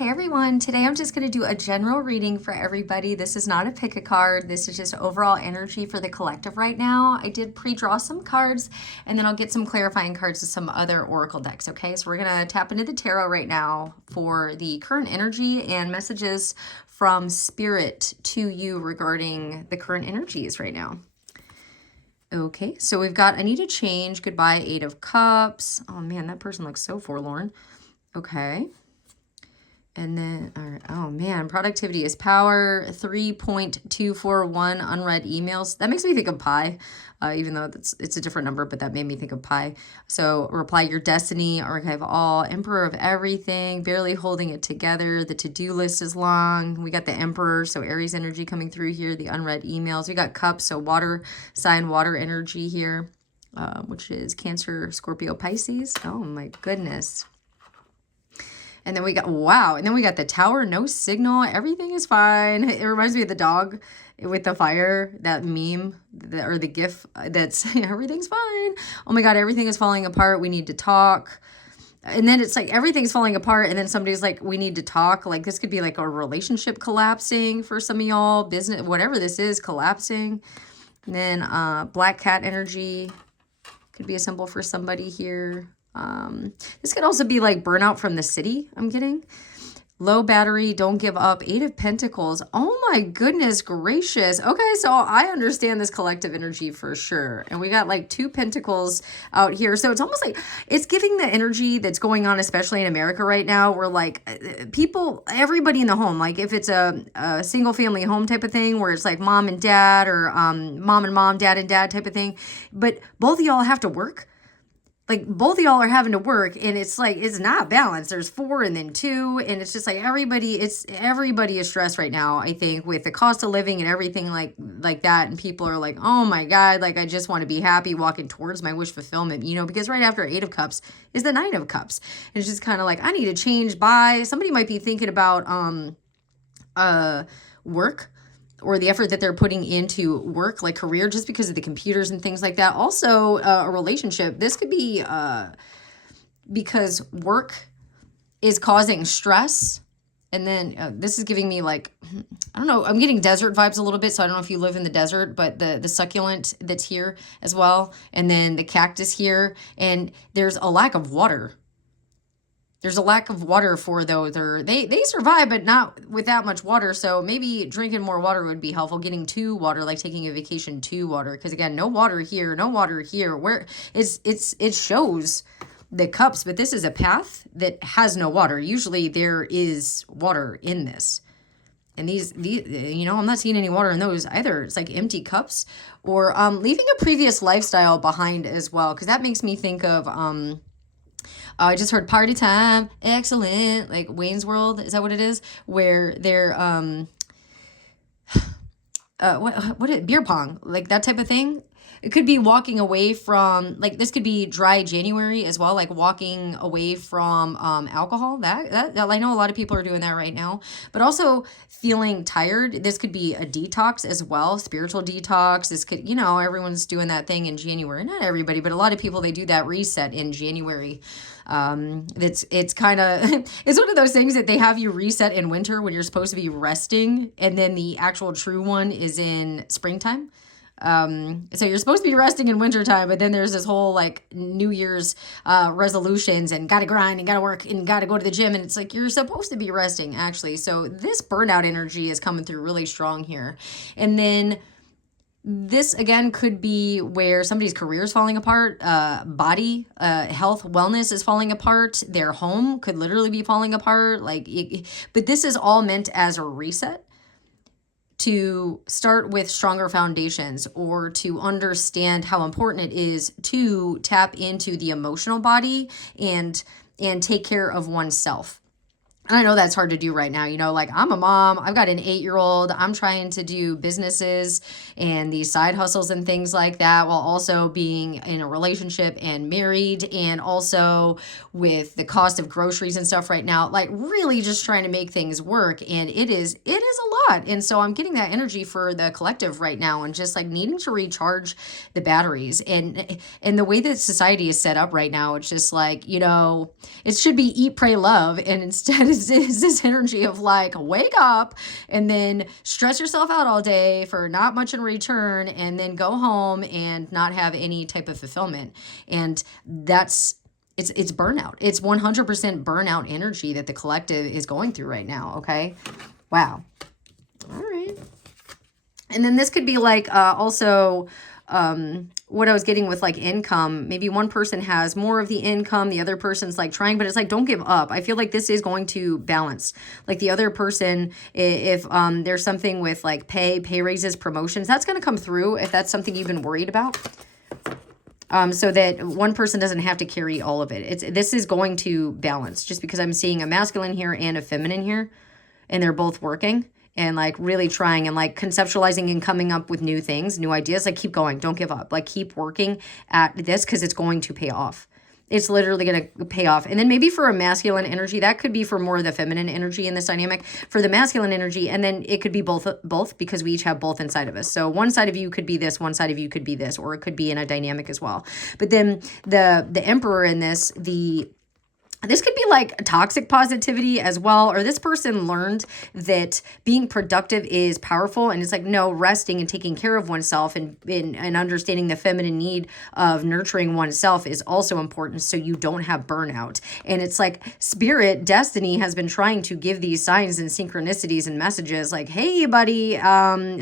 Hey everyone, today I'm just going to do a general reading for everybody. This is not a pick a card. This is just overall energy for the collective right now. I did pre-draw some cards and then I'll get some clarifying cards to some other oracle decks, okay? So we're going to tap into the tarot right now for the current energy and messages from spirit to you regarding the current energies right now. Okay, so we've got I need to change, goodbye, 8 of Cups. Oh man, that person looks so forlorn. Okay. And then, all right, oh man, productivity is power, 3.241 unread emails. That makes me think of pi, even though it's a different number, but that made me think of pi. So reply your destiny, archive all, emperor of everything, barely holding it together. The to-do list is long. We got the emperor, so Aries energy coming through here, the unread emails. We got cups, so water sign, water energy here, which is Cancer, Scorpio, Pisces. Oh my goodness. And then we got, wow, and then we got the tower, no signal, everything is fine. It reminds me of the dog with the fire, that meme, or the gif that's, everything's fine. Oh my God, everything is falling apart, we need to talk. And then it's like, everything's falling apart, and then somebody's like, we need to talk. Like, this could be like a relationship collapsing for some of y'all, business, whatever this is, collapsing. And then black cat energy could be a symbol for somebody here. This could also be like burnout from the city, I'm getting. Low battery, don't give up, 8 of Pentacles. Oh my goodness gracious. Okay, so I understand this collective energy for sure. And we got like 2 Pentacles out here. So it's almost like it's giving the energy that's going on, especially in America right now, where like people, everybody in the home, like if it's a single family home type of thing, where it's like mom and dad, or mom and mom, dad and dad type of thing. But both of y'all have to work. Like both of y'all are having to work, and it's like, it's not balanced. There's 4 and then 2, and it's just like everybody is stressed right now, I think, with the cost of living and everything like that. And people are like, oh my God, like I just want to be happy walking towards my wish fulfillment, you know, because right after 8 of Cups is the 9 of Cups. And it's just kind of like, I need to change by, somebody might be thinking about work, or the effort that they're putting into work, like career, just because of the computers and things like that. Also, a relationship. This could be because work is causing stress. And then this is giving me like, I don't know, I'm getting desert vibes a little bit. So I don't know if you live in the desert, but the succulent that's here as well. And then the cactus here. And there's a lack of water. There's a lack of water for those, or they survive, but not with that much water. So maybe drinking more water would be helpful. Getting to water, like taking a vacation to water. Because again, no water here, no water here. Where it shows the cups, but this is a path that has no water. Usually there is water in this. And these, you know, I'm not seeing any water in those either. It's like empty cups, or leaving a previous lifestyle behind as well. Because that makes me think of I just heard party time, excellent, like Wayne's World, is that what it is? Where they're, beer pong, like that type of thing. It could be walking away from, like this could be dry January as well, like walking away from alcohol. That I know a lot of people are doing that right now, but also feeling tired. This could be a detox as well, spiritual detox. This could, you know, everyone's doing that thing in January. Not everybody, but a lot of people, they do that reset in January. It's kind of, it's one of those things that they have you reset in winter when you're supposed to be resting, and then the actual true one is in springtime. So you're supposed to be resting in wintertime, but then there's this whole like New Year's resolutions and gotta grind and gotta work and gotta go to the gym, and it's like you're supposed to be resting actually. So this burnout energy is coming through really strong here. And then this again could be where somebody's career is falling apart, body, health, wellness is falling apart. Their home could literally be falling apart. But this is all meant as a reset to start with stronger foundations, or to understand how important it is to tap into the emotional body and take care of oneself. And I know that's hard to do right now. You know, like I'm a mom, I've got an 8-year-old, I'm trying to do businesses and these side hustles and things like that, while also being in a relationship and married, and also with the cost of groceries and stuff right now, like really just trying to make things work. And it is a lot. And so I'm getting that energy for the collective right now, and just like needing to recharge the batteries. And the way that society is set up right now, it's just like, you know, it should be eat, pray, love. And instead it's is this energy of like, wake up and then stress yourself out all day for not much in return, and then go home and not have any type of fulfillment. And it's burnout. It's 100% burnout energy that the collective is going through right now. Okay. Wow. All right. And then this could be like, also, what I was getting with like income. Maybe one person has more of the income, the other person's like trying, but it's like, don't give up. I feel like this is going to balance. Like the other person, if there's something with like pay raises, promotions, that's going to come through if that's something you've been worried about. So that one person doesn't have to carry all of it. This is going to balance, just because I'm seeing a masculine here and a feminine here, and they're both working and like really trying and like conceptualizing and coming up with new things, new ideas. Like, keep going. Don't give up. Like, keep working at this, because it's going to pay off. It's literally going to pay off. And then maybe for a masculine energy, that could be for more of the feminine energy in this dynamic. For the masculine energy, and then it could be both, because we each have both inside of us. So one side of you could be this, one side of you could be this, or it could be in a dynamic as well. But then the emperor in this, this could be like toxic positivity as well, or this person learned that being productive is powerful, and it's like, no, resting and taking care of oneself and understanding the feminine need of nurturing oneself is also important, so you don't have burnout. And it's like spirit, destiny has been trying to give these signs and synchronicities and messages like, hey buddy,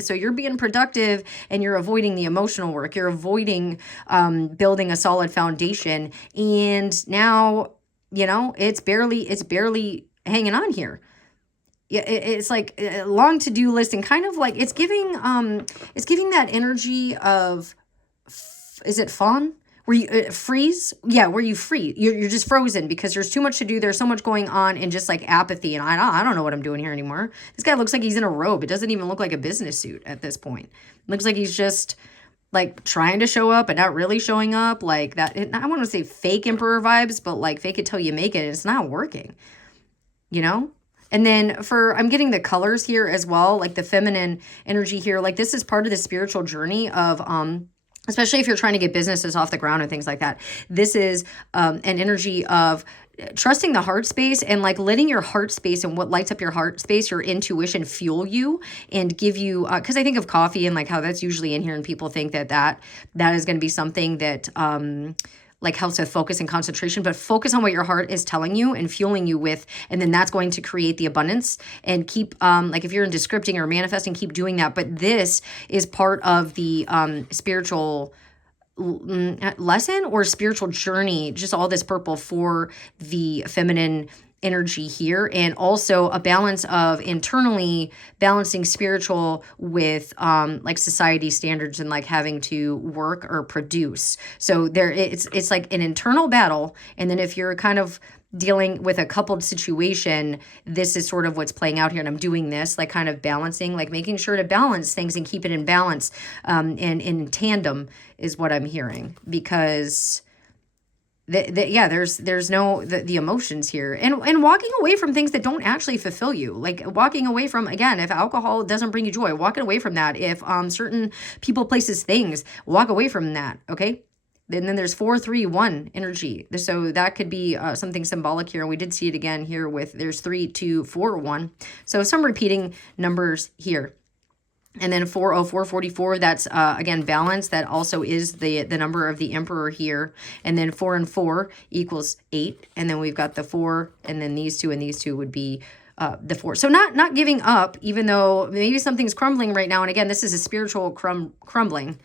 so you're being productive and you're avoiding the emotional work, you're avoiding building a solid foundation, and now, you know, it's barely hanging on here. Yeah, it's like a long to-do list, and kind of like it's giving that energy of, is it fawn? Where you freeze? Yeah, where you freeze. You're just frozen because there's too much to do. There's so much going on, and just like apathy. And I don't know what I'm doing here anymore. This guy looks like he's in a robe. It doesn't even look like a business suit at this point. It looks like he's just like trying to show up and not really showing up, like that. I want to say fake emperor vibes, but like fake it till you make it. It's not working, you know? And then I'm getting the colors here as well, like the feminine energy here. Like this is part of the spiritual journey of, especially if you're trying to get businesses off the ground and things like that. This is an energy of trusting the heart space, and like letting your heart space and what lights up your heart space, your intuition, fuel you and give you, because I think of coffee and like how that's usually in here, and people think that is going to be something that like helps with focus and concentration. But focus on what your heart is telling you and fueling you with, and then that's going to create the abundance. And keep like if you're into scripting or manifesting, keep doing that. But this is part of the spiritual lesson or spiritual journey, just all this purple for the feminine energy here, and also a balance of internally balancing spiritual with like society standards and like having to work or produce. So there it's like an internal battle, and then if you're kind of dealing with a coupled situation, this is sort of what's playing out here. And I'm doing this, like kind of balancing, like making sure to balance things and keep it in balance and in tandem is what I'm hearing, because there's no the emotions here, and walking away from things that don't actually fulfill you, like walking away from, again, if alcohol doesn't bring you joy, walking away from that. If certain people, places, things, walk away from that. Okay. And then there's 4-3-1 energy. So that could be something symbolic here. And we did see it again here with there's 3-2-4-1. So some repeating numbers here. And then 404-44, that's again balance. That also is the number of the emperor here. And then 4 and 4 equals 8. And then we've got the 4, and then these two, and these two would be the 4. So not giving up, even though maybe something's crumbling right now. And again, this is a spiritual crumbling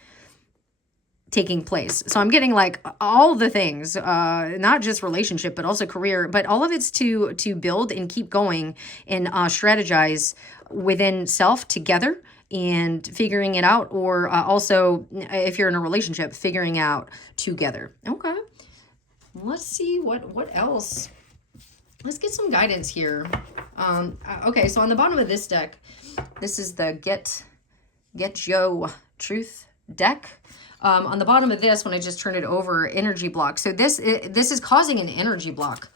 taking place. So I'm getting like all the things, not just relationship, but also career, but all of it's to build and keep going and strategize within self together and figuring it out, or also if you're in a relationship, figuring out together. Okay. Let's see what else. Let's get some guidance here. Okay, so on the bottom of this deck, this is the Get Yo Truth deck. On the bottom of this, when I just turn it over, energy block. So this is causing an energy block,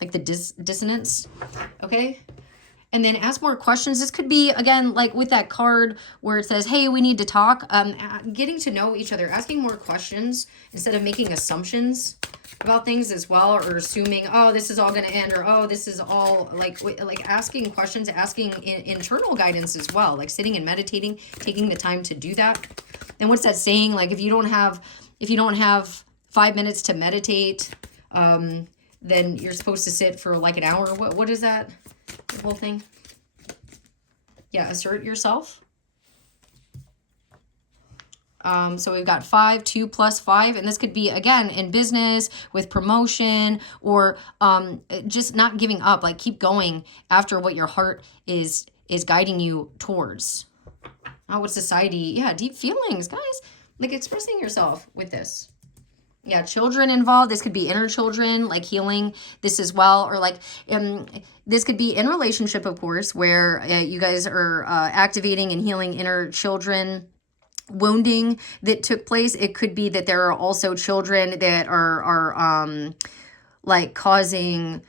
like the dissonance, okay? And then ask more questions. This could be, again, like with that card where it says, hey, we need to talk. Getting to know each other, asking more questions instead of making assumptions about things as well, or assuming, oh, this is all going to end, or oh, this is all like asking questions, asking internal guidance as well, like sitting and meditating, taking the time to do that. And what's that saying? Like if you don't have 5 minutes to meditate, then you're supposed to sit for like an hour. What is that? The whole thing. Yeah, assert yourself. So we've got 5, 2 plus 5, and this could be, again, in business, with promotion, or just not giving up. Like keep going after what your heart is guiding you towards. Oh, with society. Yeah, deep feelings, guys. Like expressing yourself with this. Yeah, children involved. This could be inner children, like healing this as well. Or like this could be in relationship, of course, where you guys are activating and healing inner children wounding that took place. It could be that there are also children that are like causing,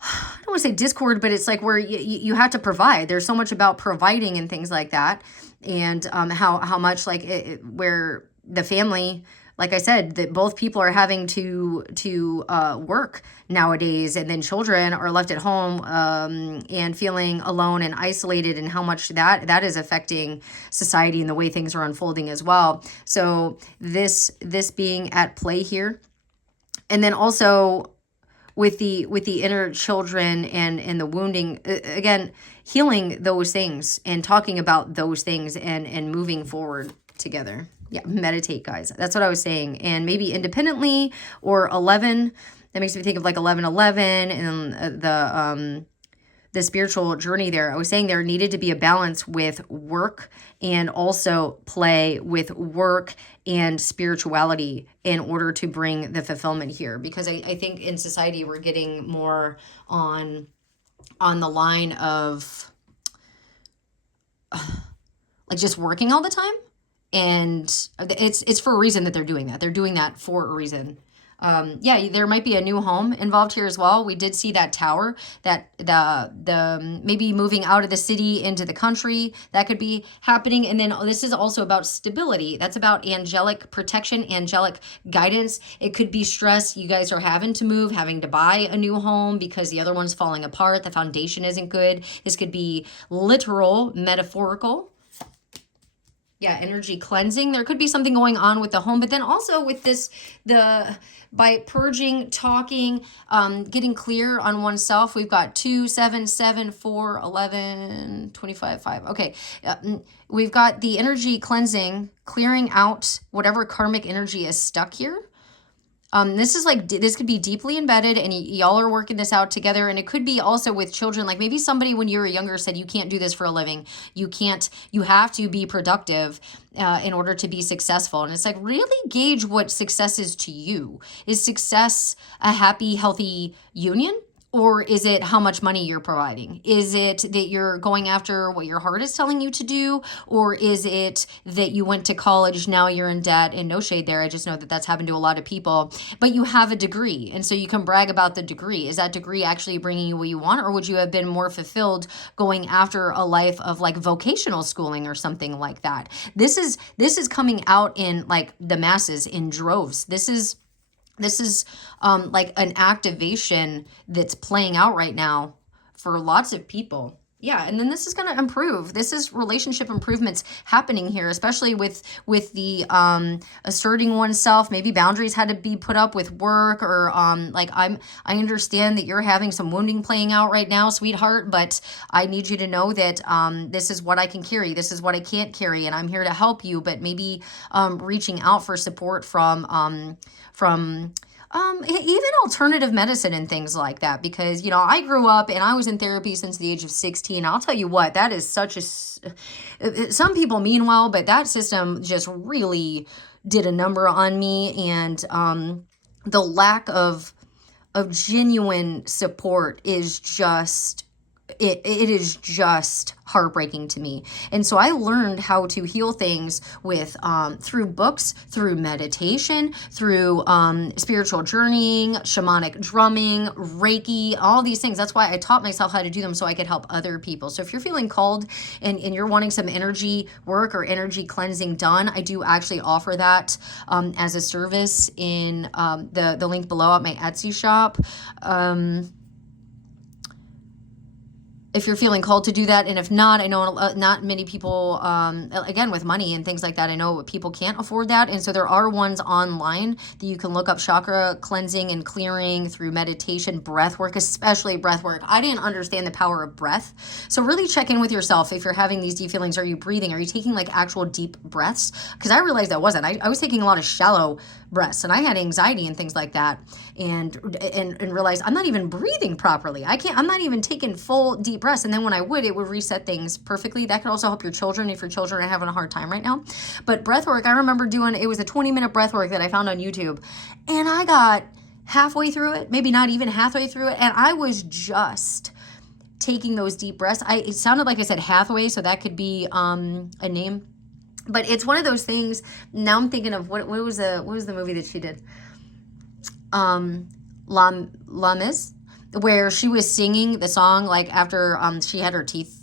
I don't want to say discord, but it's like where you have to provide. There's so much about providing and things like that. And how much like where the family, like I said, that both people are having to work nowadays, and then children are left at home and feeling alone and isolated, and how much that is affecting society and the way things are unfolding as well. So this being at play here, and then also with the inner children and the wounding, again, healing those things and talking about those things and moving forward together. Yeah, meditate, guys. That's what I was saying. And maybe independently, or 11. That makes me think of like 11:11 and the spiritual journey there. I was saying there needed to be a balance with work and also play, with work and spirituality, in order to bring the fulfillment here. Because I think in society we're getting more on the line of like just working all the time. And it's for a reason that they're doing that. They're doing that for a reason. Yeah, there might be a new home involved here as well. We did see that tower, that the maybe moving out of the city into the country, that could be happening. And then this is also about stability. That's about angelic protection, angelic guidance. It could be stress. You guys are having to move, having to buy a new home because the other one's falling apart. The foundation isn't good. This could be literal, metaphorical. Yeah, energy cleansing. There could be something going on with the home, but then also with this, by purging, talking, getting clear on oneself. We've got 2, 7, 7, 4, 11, 25, 5. Okay. We've got the energy cleansing, clearing out whatever karmic energy is stuck here. This could be deeply embedded, and y'all are working this out together. And it could be also with children, like maybe somebody when you were younger said, you can't do this for a living. You have to be productive in order to be successful. And it's like, really gauge what success is to you. Is success a happy, healthy union? Or is it how much money you're providing? Is it that you're going after what your heart is telling you to do? Or is it that you went to college, now you're in debt? And no shade there, I just know that that's happened to a lot of people. But you have a degree, and so you can brag about the degree. Is that degree actually bringing you what you want? Or would you have been more fulfilled going after a life of like vocational schooling or something like that? This is coming out in like the masses, in droves. This is like an activation that's playing out right now for lots of people. Yeah, and then this is going to improve. This is relationship improvements happening here, especially with the asserting oneself. Maybe boundaries had to be put up with work, or I understand that you're having some wounding playing out right now, sweetheart, but I need you to know that this is what I can carry. This is what I can't carry, and I'm here to help you. But maybe reaching out for support from even alternative medicine and things like that, because, you know, I grew up and I was in therapy since the age of 16. I'll tell you what, that is such some people mean well, but that system just really did a number on me. And the lack of genuine support is just it is just heartbreaking to me. And so I learned how to heal things with through books, through meditation, through spiritual journeying, shamanic drumming, Reiki, all these things. That's why I taught myself how to do them so I could help other people. So if you're feeling called and you're wanting some energy work or energy cleansing done, I do actually offer that as a service in the link below at my Etsy shop. If you're feeling called to do that, and if not, I know not many people, again, with money and things like that, I know people can't afford that, and so there are ones online that you can look up chakra cleansing and clearing through meditation, breath work, especially breath work. I didn't understand the power of breath, so really check in with yourself if you're having these deep feelings. Are you breathing? Are you taking like actual deep breaths? Because I realized I wasn't. I was taking a lot of shallow breaths, and I had anxiety and things like that, and realized I'm not even breathing properly. I'm not even taking full deep breaths. And then when I would, it would reset things perfectly. That could also help your children if your children are having a hard time right now. But breath work, I remember it was a 20-minute breath work that I found on YouTube, and I got halfway through it, maybe not even halfway through it, and I was just taking those deep breaths. It sounded like I said Hathaway, so that could be a name. But it's one of those things. Now I'm thinking of what was the movie that she did? La Mis, where she was singing the song like after she had her teeth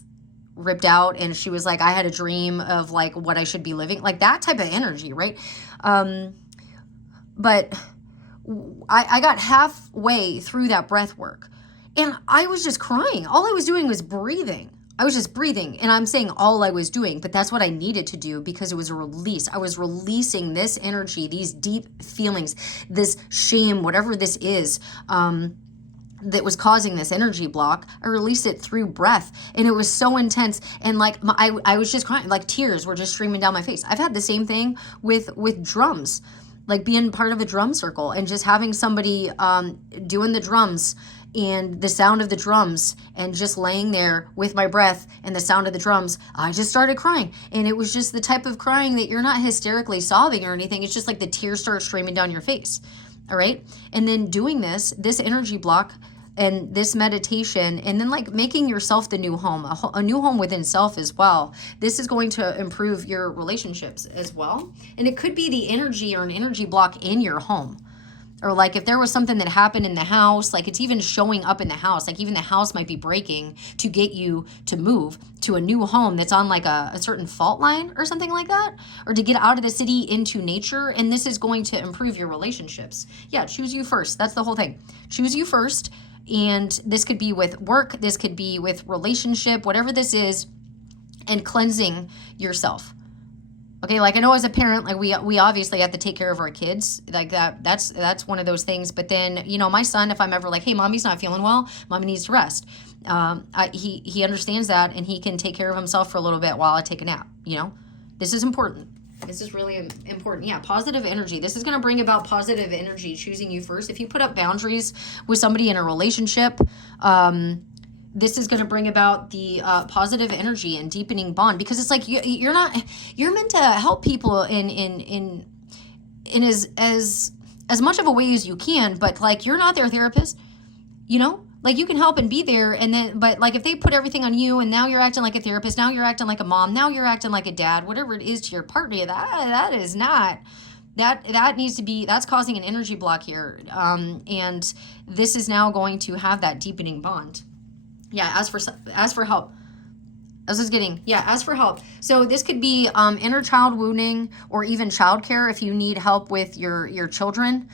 ripped out, and she was like, I had a dream of like what I should be living, like that type of energy, right? But I got halfway through that breath work, and I was just crying. All I was doing was breathing. I was just breathing, and I'm saying all I was doing, but that's what I needed to do because it was a release. I was releasing this energy, these deep feelings, this shame, whatever this is, that was causing this energy block. I released it through breath, and it was so intense, and like I was just crying, like tears were just streaming down my face. I've had the same thing with drums, like being part of a drum circle and just having somebody doing the drums and the sound of the drums, and just laying there with my breath and the sound of the drums, I just started crying. And it was just the type of crying that you're not hysterically sobbing or anything. It's just like the tears start streaming down your face. All right. And then doing this energy block and this meditation, and then like making yourself the new home, a new home within self as well. This is going to improve your relationships as well. And it could be the energy or an energy block in your home. Or like if there was something that happened in the house, like it's even showing up in the house, like even the house might be breaking to get you to move to a new home that's on like a certain fault line or something like that, or to get out of the city into nature. And this is going to improve your relationships. Yeah, choose you first. That's the whole thing. Choose you first. And this could be with work. This could be with relationship, whatever this is, and cleansing yourself. Okay, like I know as a parent, like we obviously have to take care of our kids, like that's one of those things. But then, you know, my son, if I'm ever like, hey, mommy's not feeling well, mommy needs to rest. He understands that, and he can take care of himself for a little bit while I take a nap. You know, this is important. This is really important. Yeah, positive energy. This is going to bring about positive energy, choosing you first. If you put up boundaries with somebody in a relationship, this is going to bring about the positive energy and deepening bond, because it's like you're meant to help people in as much of a way as you can, but like you're not their therapist, you know, like you can help and be there, and then but like if they put everything on you, and now you're acting like a therapist, now you're acting like a mom, now you're acting like a dad, whatever it is to your partner, that is not. That needs to be, that's causing an energy block here, and this is now going to have that deepening bond. Yeah, ask for help. Ask for help. So this could be inner child wounding, or even childcare if you need help with your children.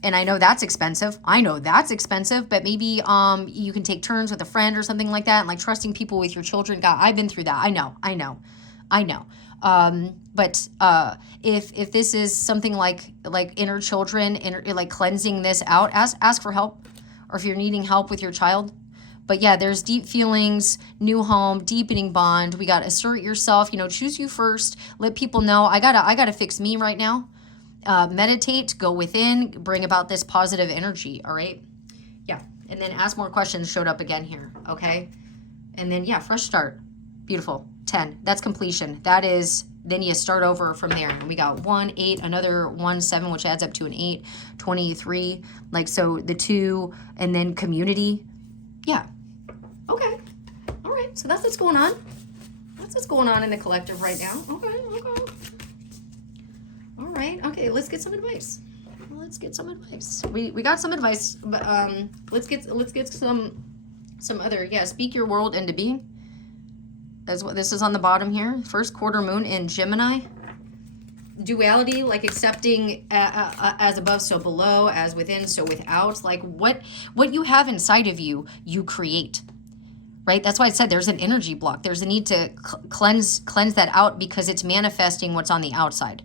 And I know that's expensive. But maybe you can take turns with a friend or something like that, and like trusting people with your children. God, I've been through that. I know. But if this is something like inner children, like cleansing this out, ask for help, or if you're needing help with your child. But yeah, there's deep feelings, new home, deepening bond. We got to assert yourself, you know, choose you first. Let people know I gotta fix me right now. Meditate, go within, bring about this positive energy. All right. Yeah. And then ask more questions showed up again here. Okay. And then, yeah, fresh start. Beautiful. 10. That's completion. That is, then you start over from there. And we got 1, 8, another 1, 7, which adds up to an 8, 23. Like, so the 2, and then community. Yeah. So that's what's going on. That's what's going on in the collective right now. Okay. All right. Okay, let's get some advice. We got some advice, but let's get some other, yeah, speak your world into being. That's what this is on the bottom here. First quarter moon in Gemini. Duality, like accepting as above, so below, as within, so without. Like what you have inside of you, you create. Right? That's why I said there's an energy block. There's a need to cleanse that out because it's manifesting what's on the outside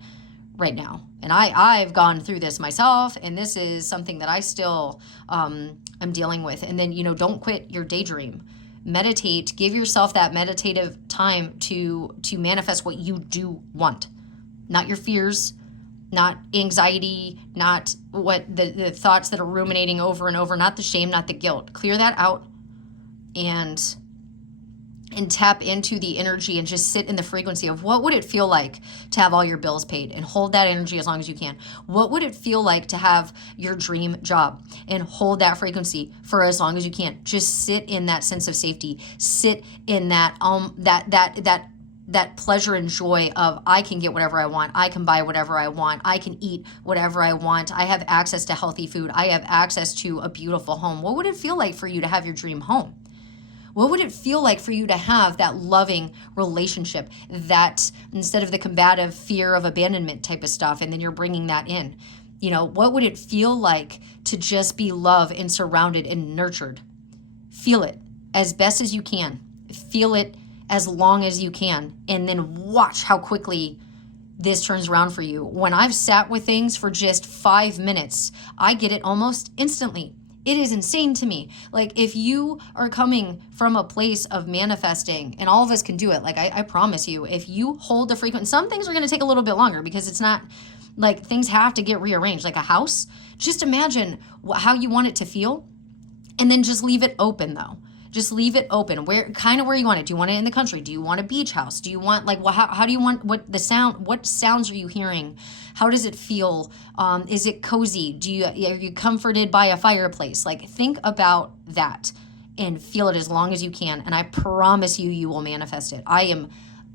right now. And I've gone through this myself, and this is something that I still am dealing with. And then, don't quit your daydream. Meditate, give yourself that meditative time to manifest what you do want. Not your fears, not anxiety, not what the thoughts that are ruminating over and over, not the shame, not the guilt. Clear that out and tap into the energy and just sit in the frequency of what would it feel like to have all your bills paid, and hold that energy as long as you can. What would it feel like to have your dream job, and hold that frequency for as long as you can. Just sit in that sense of safety. Sit in that that pleasure and joy of I can get whatever I want. I can buy whatever I want. I can eat whatever I want. I have access to healthy food. I have access to a beautiful home. What would it feel like for you to have your dream home? What would it feel like for you to have that loving relationship, that instead of the combative fear of abandonment type of stuff, and then you're bringing that in? What would it feel like to just be loved and surrounded and nurtured? Feel it as best as you can. Feel it as long as you can, and then watch how quickly this turns around for you. When I've sat with things for just 5 minutes, I get it almost instantly. It is insane to me. Like, if you are coming from a place of manifesting, and all of us can do it, like I promise you, if you hold the frequency, some things are going to take a little bit longer because it's not like things have to get rearranged. Like a house, just imagine how you want it to feel, and then just leave it open though. Just leave it open. Where you want it. Do you want it in the country? Do you want a beach house? Do you want how do you want what sounds are you hearing? How does it feel? Is it cozy? Are you comforted by a fireplace? Like, think about that and feel it as long as you can. And I promise you will manifest it.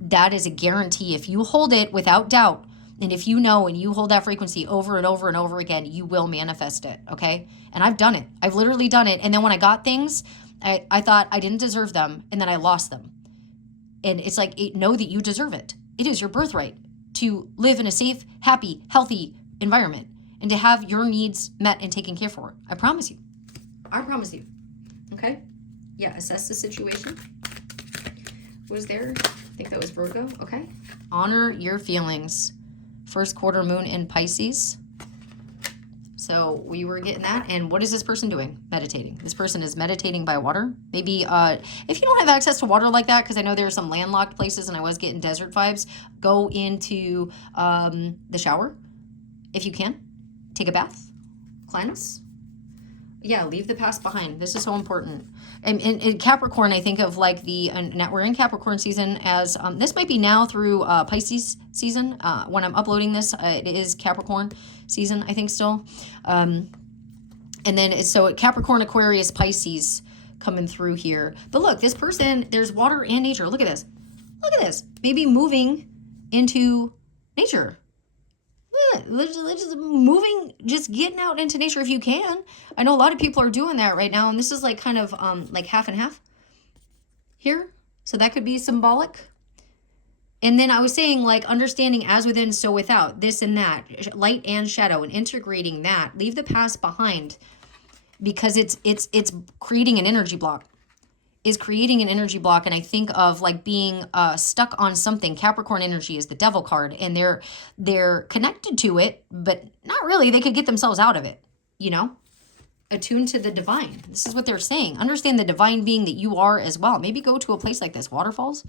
That is a guarantee. If you hold it without doubt, and if you know and you hold that frequency over and over and over again, you will manifest it. Okay. And I've done it. I've literally done it. And then when I got things, I thought I didn't deserve them, and then I lost them. And it's like, know that you deserve it. It is your birthright to live in a safe, happy, healthy environment, and to have your needs met and taken care for. I promise you. Okay? Yeah, assess the situation. Was there? I think that was Virgo. Okay. Honor your feelings. First quarter moon in Pisces. So we were getting that. And what is this person doing? Meditating. This person is meditating by water. Maybe if you don't have access to water like that, because I know there are some landlocked places and I was getting desert vibes, go into the shower if you can. Take a bath. Cleanse. Yeah, leave the past behind. This is so important. And in Capricorn, I think of like we're in Capricorn season as, this might be now through Pisces season. When I'm uploading this, it is Capricorn season, I think still. And then, so Capricorn, Aquarius, Pisces coming through here. But look, this person, there's water and nature. Look at this. Maybe moving into nature. Just moving, just getting out into nature if you can. I know a lot of people are doing that right now, and this is like kind of like half and half here, so that could be symbolic. And then I was saying, like, understanding as within, so without, this and that, light and shadow, and integrating that. Leave the past behind, because it's creating an energy block. And I think of like being stuck on something. Capricorn energy is the devil card, and they're connected to it, but not really. They could get themselves out of it, attuned to the divine. This is what they're saying. Understand the divine being that you are as well. Maybe go to a place like this, waterfalls,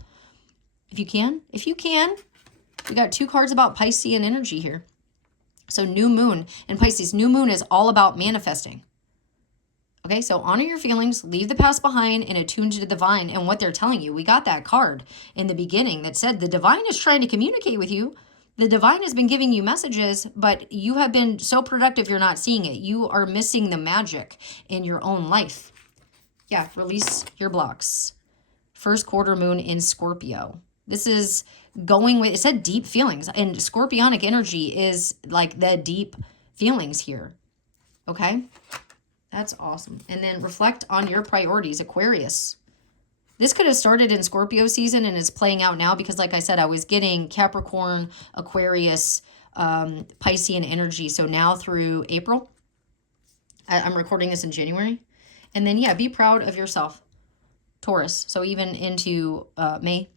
if you can. We got 2 cards about Piscean energy here. So new moon and Pisces. New moon is all about manifesting. Okay, so honor your feelings, leave the past behind, and attune to the divine and what they're telling you. We got that card in the beginning that said the divine is trying to communicate with you. The divine has been giving you messages, but you have been so productive you're not seeing it. You are missing the magic in your own life. Yeah, release your blocks. first quarter moon in Scorpio. This is going with, it said deep feelings, and scorpionic energy is like the deep feelings here. Okay? That's awesome. And then reflect on your priorities, Aquarius. This could have started in Scorpio season and is playing out now because, like I said, I was getting Capricorn, Aquarius, Piscean energy. So now through April, I'm recording this in January. And then, yeah, be proud of yourself, Taurus. So even into May,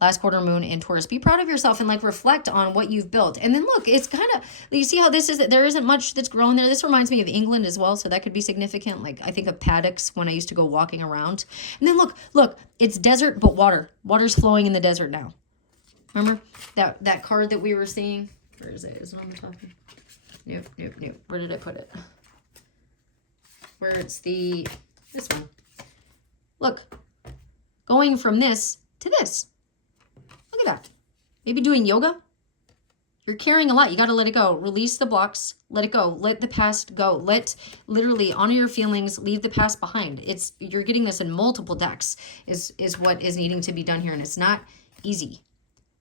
last quarter moon in Taurus, be proud of yourself and like reflect on what you've built. And then look, it's kind of, you see how this is, there isn't much that's grown there. This reminds me of England as well. So that could be significant. Like I think of paddocks when I used to go walking around. And then look, it's desert, but water. Water's flowing in the desert now. Remember that card that we were seeing? Where is it? Is it on the top? Nope. Where did I put it? Where it's this one. Look, going from this to this. Look at that. Maybe doing yoga. You're carrying a lot. You got to let it go. Release the blocks. Let it go. Let the past go. Literally honor your feelings. Leave the past behind. You're getting this in multiple decks is what is needing to be done here. And it's not easy.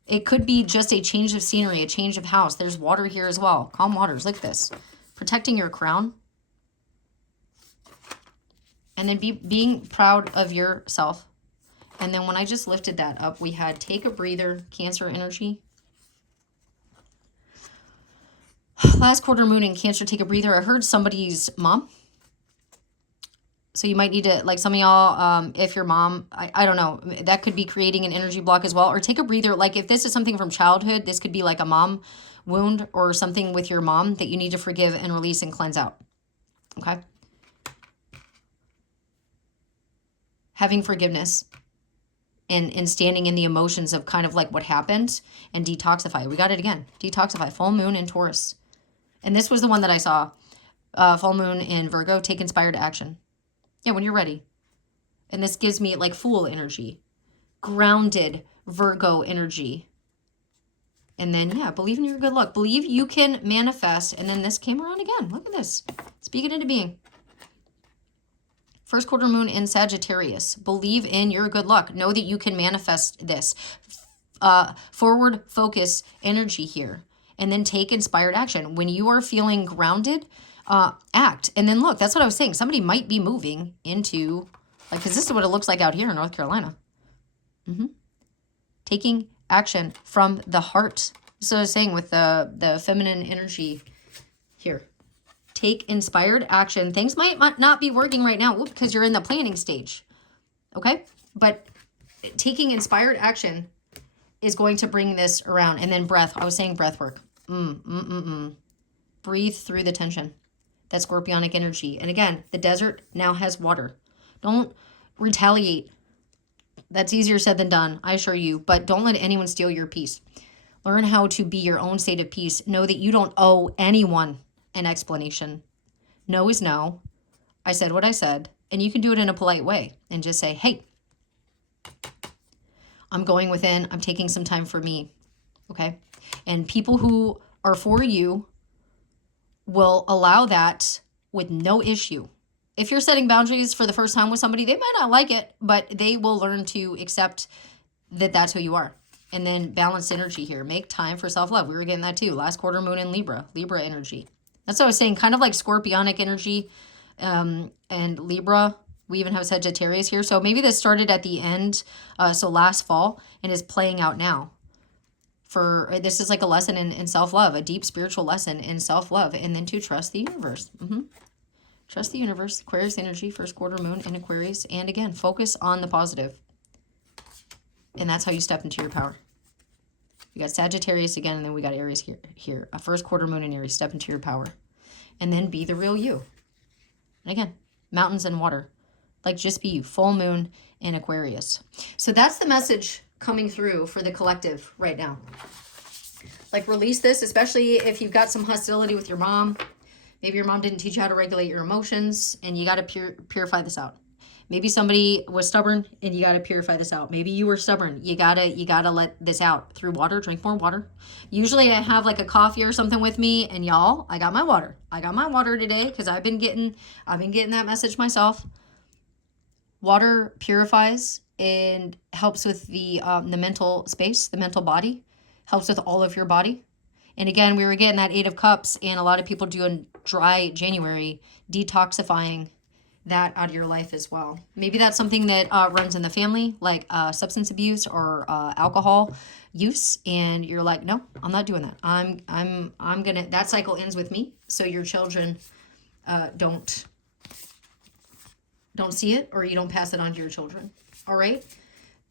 It could be just a change of scenery, a change of house. There's water here as well. Calm waters. Look at this. Protecting your crown. And then being proud of yourself. And then when I just lifted that up, we had take a breather, Cancer energy. Last quarter moon in Cancer, take a breather. I heard somebody's mom. So you might need to, like some of y'all, if your mom, I don't know, that could be creating an energy block as well. Or take a breather. Like if this is something from childhood, this could be like a mom wound or something with your mom that you need to forgive and release and cleanse out. Okay? Having forgiveness and standing in the emotions of kind of like what happened and detoxify. We got it again. Detoxify. Full moon in Taurus. And this was the one that I saw. Full moon in Virgo. Take inspired action. Yeah, when you're ready. And this gives me like Fool energy. Grounded Virgo energy. And then, yeah, believe in your good luck. Believe you can manifest. And then this came around again. Look at this. Speak it into being. First quarter moon in Sagittarius. Believe in your good luck. Know that you can manifest this. Forward focus energy here. And then take inspired action. When you are feeling grounded, act. And then look, that's what I was saying. Somebody might be moving into, like, because this is what it looks like out here in North Carolina. Taking action from the heart. So I was saying with the feminine energy here. Take inspired action. Things might not be working right now because you're in the planning stage. Okay? But taking inspired action is going to bring this around. And then breath. I was saying breath work. Breathe through the tension. That scorpionic energy. And again, the desert now has water. Don't retaliate. That's easier said than done, I assure you. But don't let anyone steal your peace. Learn how to be your own state of peace. Know that you don't owe anyone an explanation. No is no. I said what I said. And you can do it in a polite way and just say, hey, I'm going within. I'm taking some time for me. Okay? And people who are for you will allow that with no issue. If you're setting boundaries for the first time with somebody, they might not like it, but they will learn to accept that that's who you are. And then balanced energy here. Make time for self-love. We were getting that too. Last quarter moon in Libra. Libra energy. That's what I was saying. Kind of like scorpionic energy and Libra. We even have Sagittarius here. So maybe this started at the end, so last fall, and is playing out now. This is like a lesson in self-love, a deep spiritual lesson in self-love, and then to trust the universe. Trust the universe. Aquarius energy, first quarter moon in Aquarius. And again, focus on the positive. And that's how you step into your power. We got Sagittarius again, and then we got Aries here. A first quarter moon in Aries. Step into your power. And then be the real you. And again, mountains and water. Like just be you. Full moon in Aquarius. So that's the message coming through for the collective right now. Like release this, especially if you've got some hostility with your mom. Maybe your mom didn't teach you how to regulate your emotions, and you got to purify this out. Maybe somebody was stubborn and you got to purify this out. Maybe you were stubborn. You gotta let this out through water. Drink more water. Usually I have like a coffee or something with me, and y'all, I got my water. I got my water today because I've been getting that message myself. Water purifies and helps with the mental space, the mental body, helps with all of your body. And again, we were getting that 8 of Cups, and a lot of people do a dry January, detoxifying that out of your life as well. Maybe that's something that runs in the family, like substance abuse or alcohol use, and you're like, no, I'm not doing that. I'm gonna. That cycle ends with me, so your children don't see it, or you don't pass it on to your children. All right,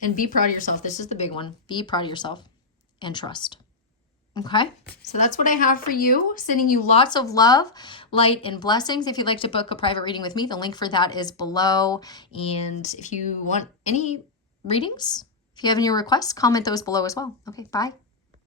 and be proud of yourself. This is the big one. Be proud of yourself and trust. Okay, so that's what I have for you. Sending you lots of love, light, and blessings. If you'd like to book a private reading with me, the link for that is below. And if you want any readings, if you have any requests, comment those below as well. Okay, bye.